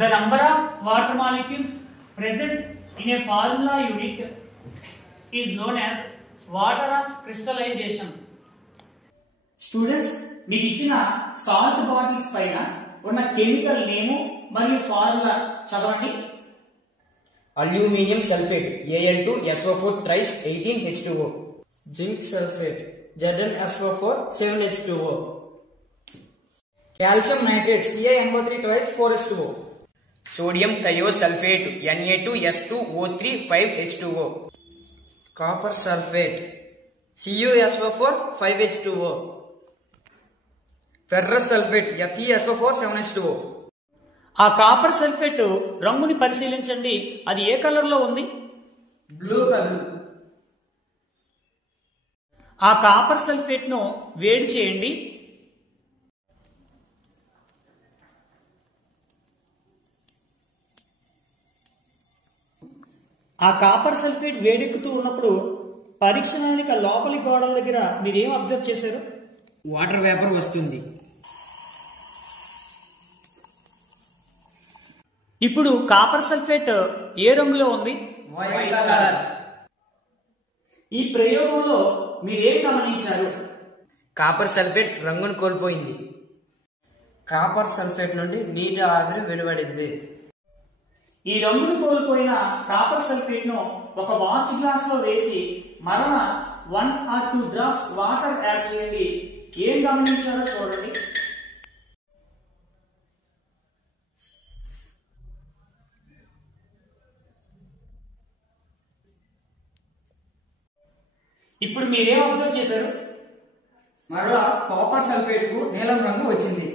The number of water molecules present in a formula unit is known as water of crystallization. Students, మీకు ఇచ్చిన salt bottles పైన ఉన్న chemical name మరియు formula చదవండి. Aluminium sulfate Al2SO4 tries 18H2O. Zinc sulfate Zn-SO4 7H2O. Calcium nitrate CaNO3 twice 4H2O. Sodium thiosulfate Na2S2O3 5H2O. Copper sulfate CuSO4 5H2O. Ferrous sulfate FeSO4 7H2O. ఆ copper sulphate రంగుని పరిశీలించండి. అది ఏ colour లో ఉంది? Blue colour. ఆ copper sulphate ను వేడి చేయండి. ఆ కాపర్ సల్ఫేట్ వేడెక్కుతూ ఉన్నప్పుడు పరీక్షణానిక లోపలి గోడల దగ్గర మీరేం అబ్జర్వ్ చేశారు? వాటర్ వేపర్ వస్తుంది. ఇప్పుడు కాపర్ సల్ఫేట్ ఏ రంగులో ఉంది? White colour. ఈ ప్రయోగంలో మీరేం గమనించారు? కాపర్ సల్ఫేట్ రంగును కోల్పోయింది. కాపర్ సల్ఫేట్ నుండి నీటి ఆవిరి వెలువడింది. ఈ రంగును కోల్పోయిన కాపర్ సల్ఫేట్ ను ఒక వాచ్ గ్లాస్ లో వేసి మరణ 1 or 2 డ్రాప్స్ వాటర్ యాడ్ చేయండి. ఏం గమనించారో చూడండి. ఇప్పుడు మీరేం అబ్జర్వ్ చేశారు? మరలా కాపర్ సల్ఫేట్ కు నీలం రంగు వచ్చింది.